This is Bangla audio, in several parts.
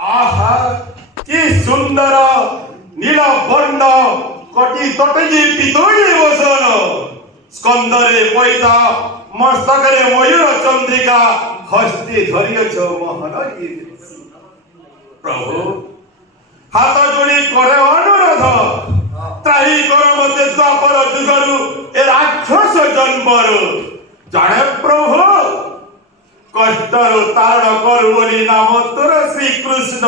আহা কি সুন্দর নীল বর্ণ কটি তটে পিতৈ বসন স্কন্দরে পৈতা মস্তকরে ময়ূর চন্দ্রিকা হস্তে ধরিয়েছ মোহন প্রভু হাত যোড়ি করে অনুরোধ ত্রাহি কর মতে দ্বাপর যুগরু এ রাক্ষস জন্মরু জানে প্রভু কষ্টরু তারণ করু বলি নাম তোর শ্রীকৃষ্ণ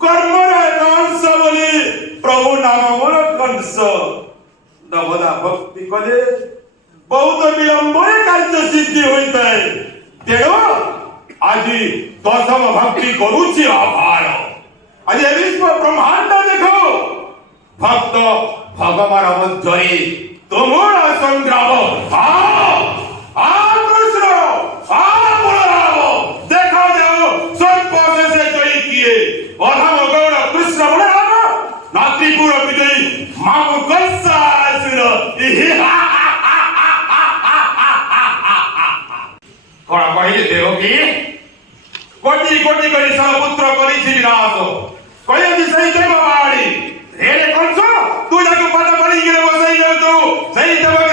কর্মর অংশ বলি প্রভু নাম মোর কংস নবদা ভক্তি কলে বহুত বিলম্বরে কার্য সিদ্ধি হইতায় তেণু আজি দশম ভক্তি করুছি আভার আজি এ বিশ্ব ব্রহ্মাণ্ড দেখো ভক্ত ভগবান মধ্যে তোমর সংগ্রাম কৃষ্ণ বলরাম দেখা যাও সর্প শেষে জয়ী কিয়ে অধম গৌড় কৃষ্ণ বলরাম নাতিপুর বিজয়ী মামু কংসাসুর কোন কহিলে দেব কি কোটি কোটি করে সহপুত্র করেছি বিনাশ কয়েদি সেই দেব বাড়ি রে কংস তুই যাকে পাতা পড়ি গেলে বসাই যাও তো সেই দেব